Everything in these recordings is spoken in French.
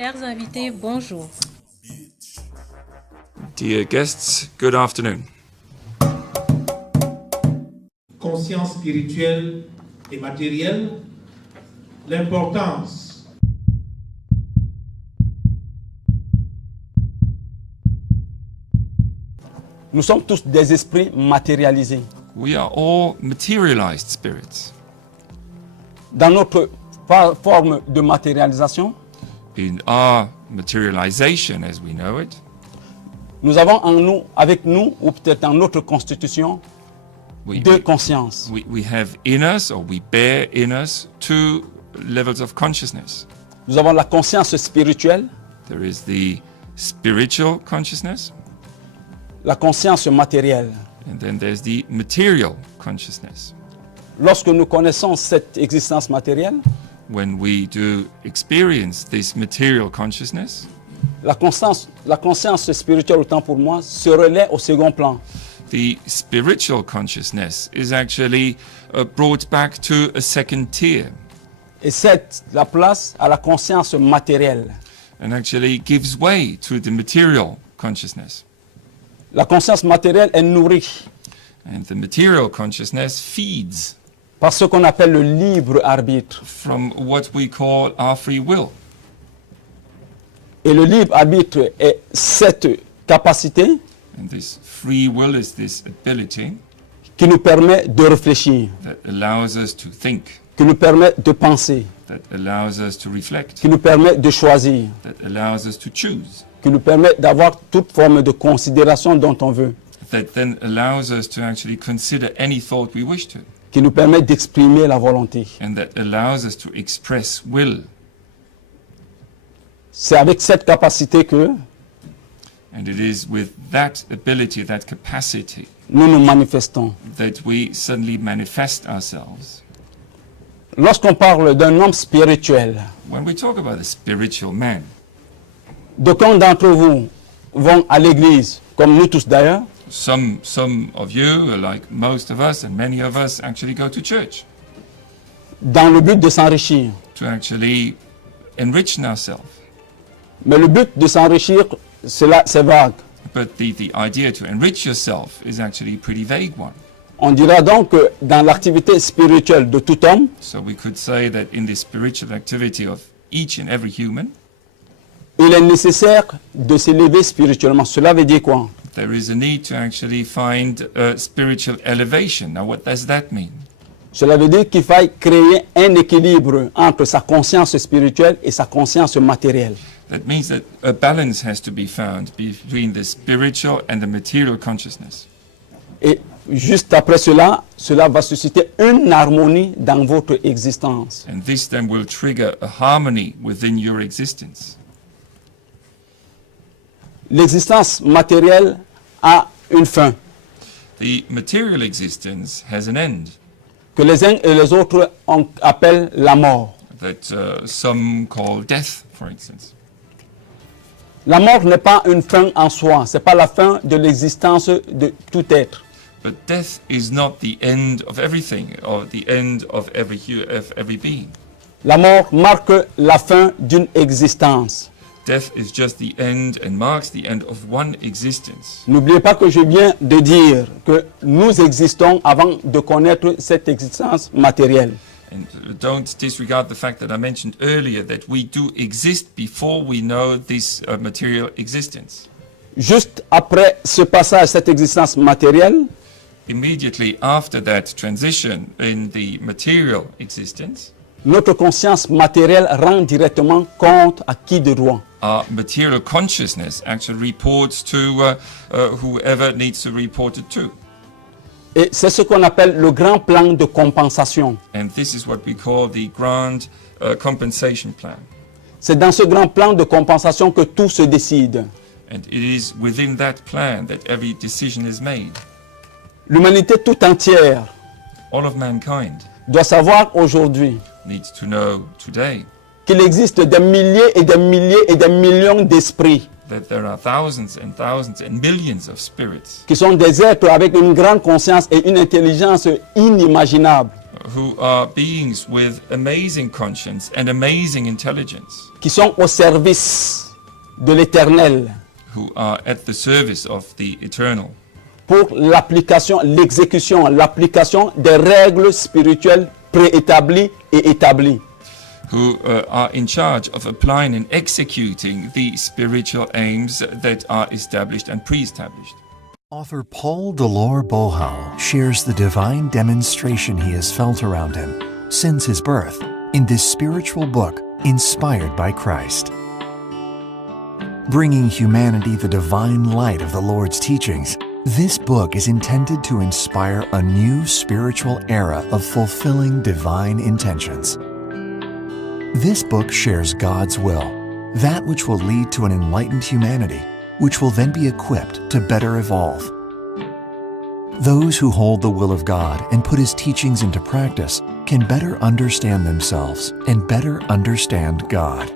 Chers invités, bonjour. Dear guests, good afternoon. Conscience spirituelle et matérielle, l'importance. Nous sommes tous des esprits matérialisés. We are all materialized spirits. Dans notre forme de matérialisation, In our materialization as we know it, nous avons en nous, avec nous, ou peut-être dans notre constitution, we, deux consciences. we have in us, or we bear in us, two levels of consciousness. Nous avons la conscience spirituelle, There is the spiritual consciousness, la conscience matérielle. and then there's the material consciousness. Lorsque nous connaissons cette existence matérielle, When we do experience this material consciousness, la conscience spirituelle, autant pour moi, se relaie au second plan. the spiritual consciousness is actually brought back to a second tier Et cède la place à la conscience matérielle. and actually gives way to the material consciousness. La conscience matérielle est nourrie And the material consciousness feeds par ce qu'on appelle le libre arbitre. from what we call our free will. Et le libre arbitre est cette capacité And this free will is this ability qui nous permet de réfléchir, that allows us to think, qui nous permet de penser, that allows us to reflect, qui nous permet de choisir, that allows us to choose, qui nous permet d'avoir toute forme de considération dont on veut, that then allows us to actually consider any thought we wish to, qui nous permet d'exprimer la volonté. and that allows us to express will. C'est avec cette capacité que And it is with that ability, that capacity, nous nous manifestons. that we suddenly manifest ourselves. Lorsqu'on parle d'un homme spirituel, When we talk about a spiritual man, d'aucuns d'entre vous vont à l'église, comme nous tous d'ailleurs, some of you, like most of us and many of us, actually go to church dans le but de s'enrichir. to actually enrich ourselves. Mais le but de s'enrichir, c'est vague. But the idea to enrich yourself is actually a pretty vague one. On dira donc que dans l'activité spirituelle de tout homme, So we could say that in the spiritual activity of each and every human, il est nécessaire de s'élever spirituellement. Cela veut dire quoi? there is a need to actually find spiritual elevation. Now, what does that mean? Cela veut dire qu'il faille créer un équilibre entre sa conscience spirituelle et sa conscience matérielle. That means that a balance has to be found between the spiritual and the material consciousness. Et juste après cela, cela va susciter une harmonie dans votre existence. And this then will trigger a harmony within your existence. L'existence matérielle a une fin, The material existence has an end que les uns et les autres appellent la mort. that some call death, for instance. La mort n'est pas une fin en soi, ce n'est pas la fin de l'existence de tout être. But death is not the end of everything, or the end of every being. La mort marque la fin d'une existence. Death is just the end and marks the end of one existence. N'oubliez pas que je viens de dire que nous existons avant de connaître cette existence matérielle. And don't disregard the fact that I mentioned earlier that we do exist before we know this material existence. Juste après ce passage, cette existence matérielle, Immediately after that transition in the material existence, notre conscience matérielle rend directement compte à qui de droit. our material consciousness actually reports to whoever needs to report it to. Et c'est ce qu'on appelle le grand plan de compensation. And this is what we call the grand compensation plan. C'est dans ce grand plan de compensation que tout se décide. And it is within that plan that every decision is made. L'humanité tout entière All of mankind doit savoir aujourd'hui needs to know today qu'il existe des milliers et des milliers et des millions d'esprits that there are thousands and millions of spirits qui sont des êtres avec une grande conscience et une intelligence inimaginable. who are beings with amazing conscience and amazing intelligence, qui sont au service de l'éternel who are at the service of the eternal, pour l'application, l'exécution, l'application des règles spirituelles préétablies et établies. who are in charge of applying and executing the spiritual aims that are established and pre-established. Author Paul Delors Bohau shares the divine demonstration he has felt around him since his birth in this spiritual book inspired by Christ. Bringing humanity the divine light of the Lord's teachings, this book is intended to inspire a new spiritual era of fulfilling divine intentions. This book shares God's will, that which will lead to an enlightened humanity, which will then be equipped to better evolve. Those who hold the will of God and put His teachings into practice can better understand themselves and better understand God.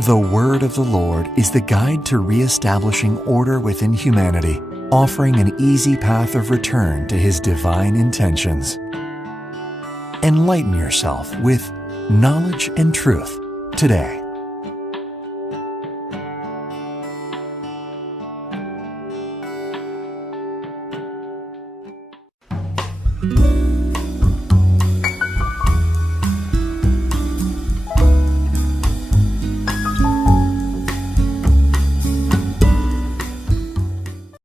The Word of the Lord is the guide to re-establishing order within humanity, offering an easy path of return to His divine intentions. Enlighten yourself with knowledge and truth today.